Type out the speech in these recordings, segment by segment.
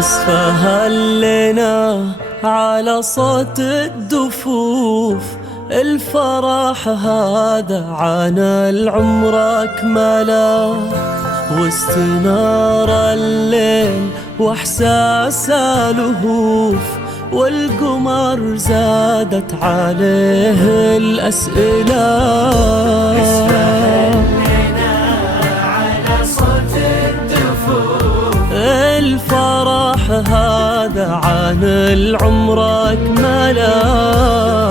اسفهل لنا على صوت الدفوف، الفرح هذا عن العمر أكمله، واستنار الليل واحساس لهوف، والقمر زادت عليه الأسئلة. اسفهل لنا على صوت الدفوف، الفرح هذا عن العمر أكمله،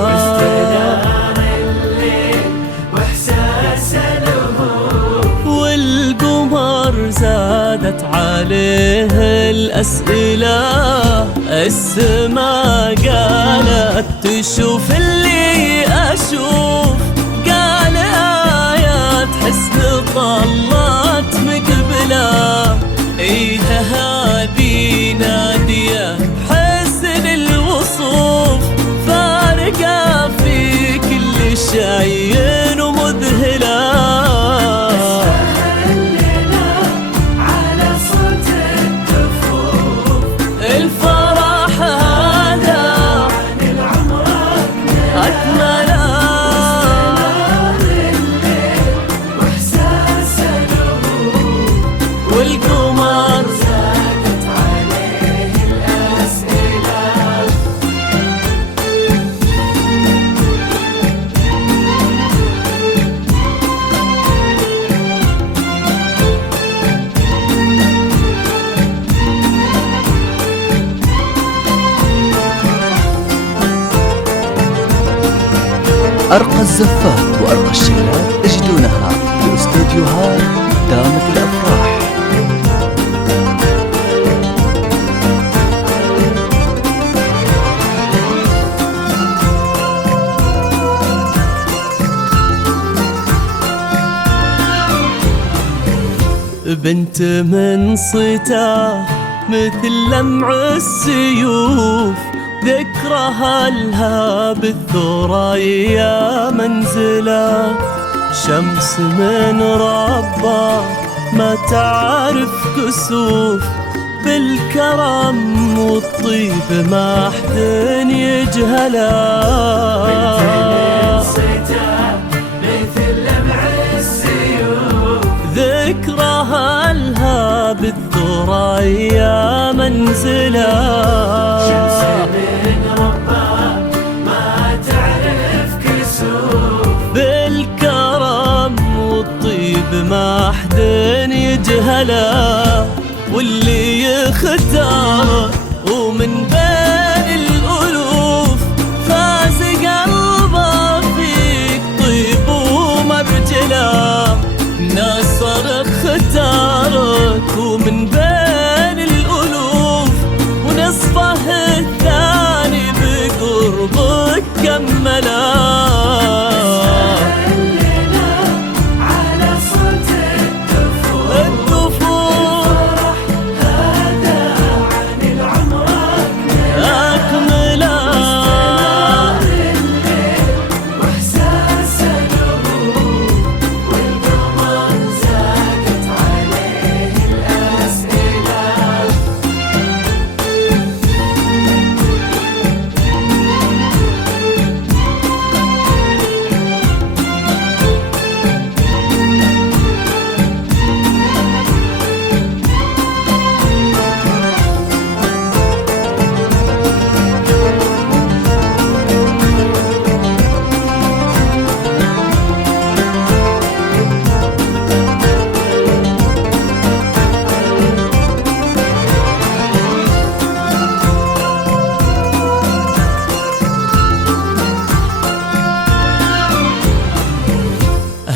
واستنار الليل واحساس لهوف، والقمر زادت عليه الأسئلة. السما قالت تشوف اللي أشوف، قال آيات حسن طلت مقبله، إيه هذه نادية حسن الوصوف، فارقة في كل شيء ومذهلة. اسفهل لنا على صوت الدفوف، الفرح هذا عن العمر أكمله، واستنار الليل واحساس لهوف، والقمر زادت عليه الأسئلة. أرقى الزفات وأرقى الشيلات تجدونها في استوديوهات دامت الأفراح. بنت من صيته مثل لمع السيوف، ذكرها لها بالثريا منزله، شمس من ربه ما تعرف كسوف، بالكرم والطيب ما حد يجهله. مثل لمع السيوف، ذكرها لها بالثريا منزله، شمس من ربه ما تعرف كسوف، بالكرم والطيب ما حد يجهله، واللي يختار ومن بين الألوف، فاز قلبه فيك طيب ومرجله، ناصر اختارك ومن بين الألوف، ونصفه الثاني بقربك كمله. لنا على صوت الدفوف، الدفوف هذا عن العمر أكمله، الليل واحساس لهوف، والقمر زادت عليه الأسئلة.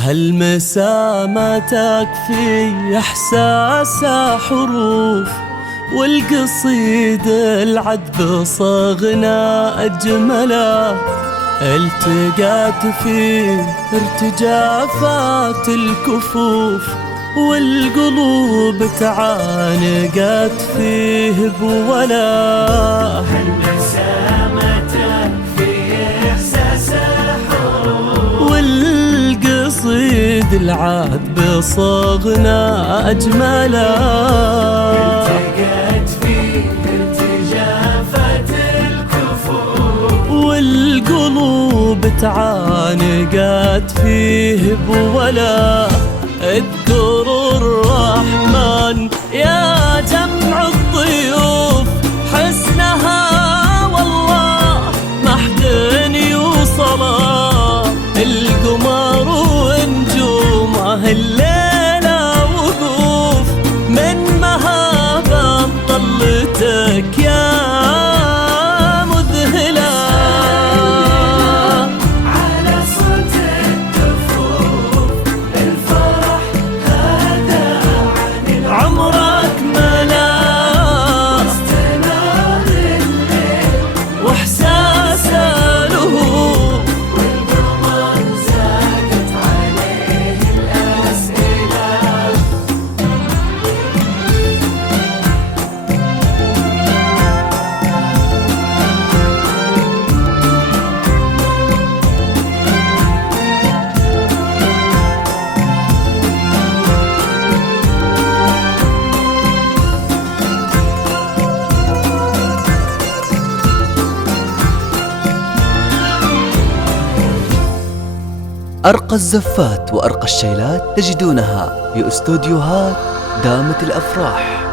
هالمسا ما تكفي إحساس حروف، والقصيد العذب صغنا أجمله، التقات فيه ارتجافات الكفوف، والقلوب تعانقت فيه بولا. المسامة في إحساس حروف، والقصيد العذب صغنا أجمله، التقت فيه تعانقت فيه بولا اذكر الرحمن يا جمع الضيوف حسنها والله ما حد يوصله القمر ونجومه الليلة وقوف من مهابة طلتك يا مذهلة على صوت الدفوف الفرح هذا عن عمرك ملا واستنار الليل واحساسه له والقمر زادت عليه الأسئلة. أرقى الزفات وأرقى الشيلات تجدونها في استوديوهات دامت الأفراح.